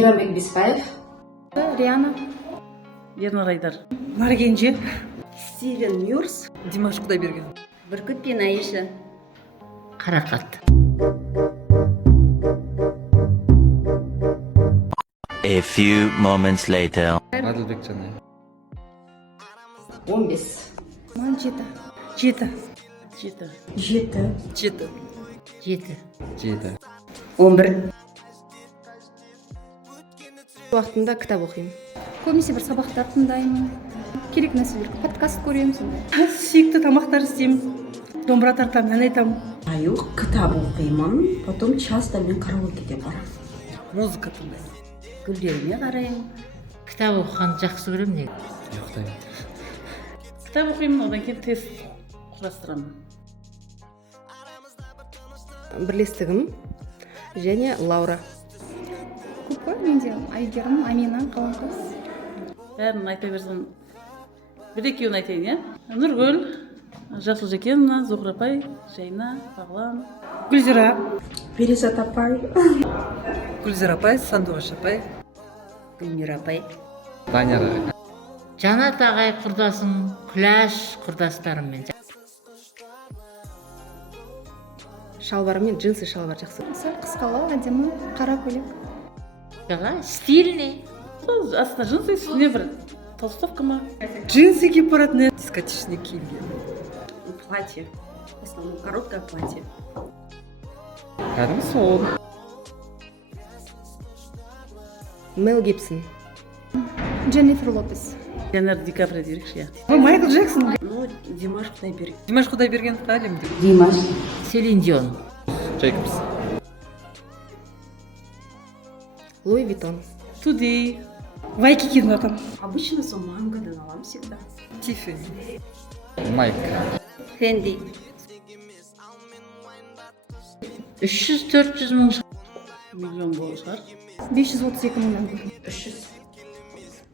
Мейрамбек Беспаев, Риана, Ернар Айдар, Маргенже, Стивен Мюрс, Димаш Кудайберген, Бүркіт пен Аиша. Қарақат. A few moments later. Адылбек Жанай. 15. Манчита, Жеті, Жеті. жеті, Жеті. 11. Уақытында кітап оқимын. көбінесе бір сабақтар тыңдаймын, керек нәрселер подкаст көремін сондай. сүйікті тамақтар істеймін, домбыра тартамын, ән айтамын, Аюқ кітап оқимын, потом часто мен караокеге барамын. музыка тыңдаймын. Гүлдеріне қараймын. Кітап оқығанды жақсы көремін неге. Ұйықтаймын. Кітап оқимын, одан кейін тест құрастырамын. Бірлестігім және Лаура. Көп қой менде Айгерім, Амина, Қаламқыз. Бәрін айта берсем, бір-екеуін айтайын, иә? Нұргүл, Жасыл Жекенова, Зухра апай, Жайна, Бағлан. Гүлзира, Перизат апай, Гүлзира апай, Сандуғаш апай, Гүлмира апай. Данияр. Жанат ағай құрдасым, Күләш құрдастарыммен. Шалбар мен джинсы шалбар жақсы. Сәл қысқалау, әдемі, қара көйлек. Жаға, стильный. Сол астына жынсы, үстіне бір толстовка ма? джинсы киіп баратын еді, дискотечный киімге. Платье. В основном короткое платье. Кәдімгі сол. Мел Гибсон. Дженнифер Лопес. Леонардо Ди Каприо дирекші, иә. Майкл Джексон, Ну, Димаш Кудайберген. Димаш Кудайберген әлемде. Димаш. Селин Дион. Джейкобс. Луи Виттон. Today. Вайкикидің атам. Обычно сол мангадан аламын всегда. Тиффани. Майк. Фенди. 300-400 мың Миллион шығар. 532 мыңнан. 300.